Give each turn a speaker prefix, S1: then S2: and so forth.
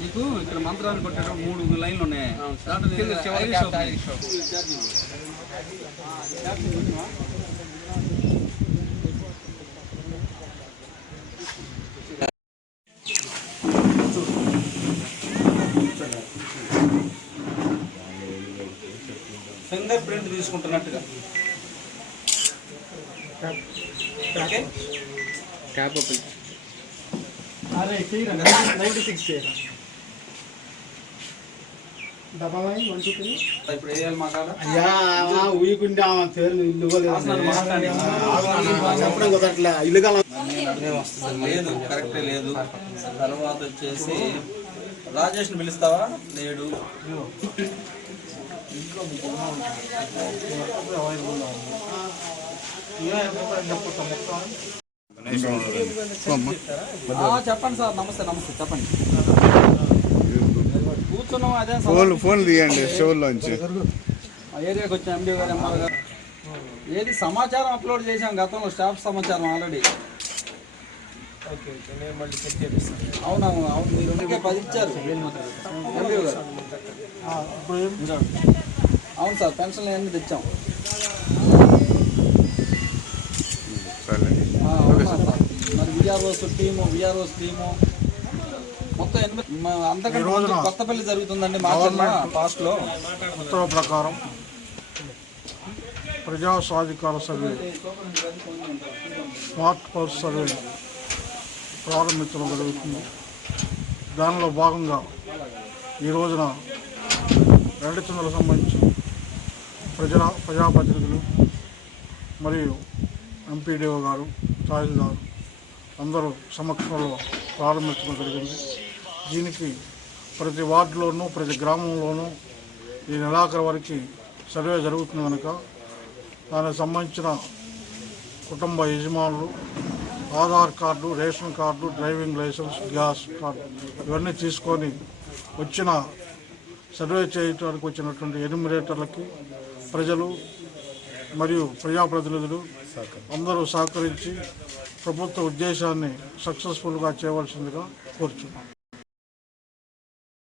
S1: మీకు ఇక్కడ మంత్రాలు కొట్టడం మూడు లైన్లు ఉన్నాయి. దాంట్లో కింద చివరి షాప్ ఉంది. Finger print తీసుకుంటున్నట్టుగా.
S2: Cap open.
S3: అరే చేయరా నైంటీ సిక్స్ చేయరా double nine one two three.
S1: ఇప్పుడు వేయాలి మాకాడ
S3: అయ్యా ఊయకుంటే ఆమె పేరు ఇల్లు
S1: అసలు మాట్లాడి.
S3: చెప్పడం కుదరట్లే ఇల్లు
S1: లేదు కరెక్టే లేదు. తర్వాత వచ్చేసి రాజేష్ని పిలుస్తావా? లేడు. ఆ, చెప్పండి సార్ నమస్తే నమస్తే చెప్పండి కూర్చున్నాం అదే
S2: ఫోన్ ఫోన్ తీయండి షోల్లోంచి
S1: ఆ ఏరియాకి వచ్చిన ఎండి గారు ఎంఆర్ గారు. ఏది సమాచారం అప్లోడ్ చేశాం గతంలో స్టాఫ్ సమాచారం ఆల్రెడీ. అవునవును అవును మీరు పది ఇచ్చారు. ఎండి గారు. అవును సార్ పెన్షన్లు అన్నీ తెచ్చాం. మరి విఆర్ఓస్ టీము విఆర్ఓస్ టీము మొత్తం ఎనిమిది అంతకంటే ముందు కొత్తపల్లి జరుగుతుందండి మార్చర్ల పాస్ట్లో.
S4: ఉత్తర్వు ప్రకారం ప్రజా సాధికార సర్వే స్మార్ట్ పల్స్ సర్వే ప్రారంభించడం జరుగుతుంది. దానిలో భాగంగా ఈ రోజున రెండు చంద్రులకు సంబంధించి ప్రజల ప్రజాప్రతినిధులు మరియు ఎంపీడీఓ గారు తహసీల్దారు అందరూ సమక్షంలో ప్రారంభించడం జరిగింది. దీనికి ప్రతి వార్డులోనూ ప్రతి గ్రామంలోనూ ఈ నెలాఖరు వరకు సర్వే జరుగుతుంది కనుక దానికి సంబంధించిన కుటుంబ యజమానులు Aadhaar card ration card driving licence gas card ఇవన్నీ తీసుకొని వచ్చిన సర్వే చేయడానికి వచ్చినటువంటి ఎనిమిరేటర్లకి ప్రజలు మరియు ప్రజాప్రతినిధులు అందరూ సహకరించి ప్రభుత్వ ఉద్దేశాన్ని సక్సెస్ఫుల్గా చేయవలసిందిగా కోరుచున్నాం.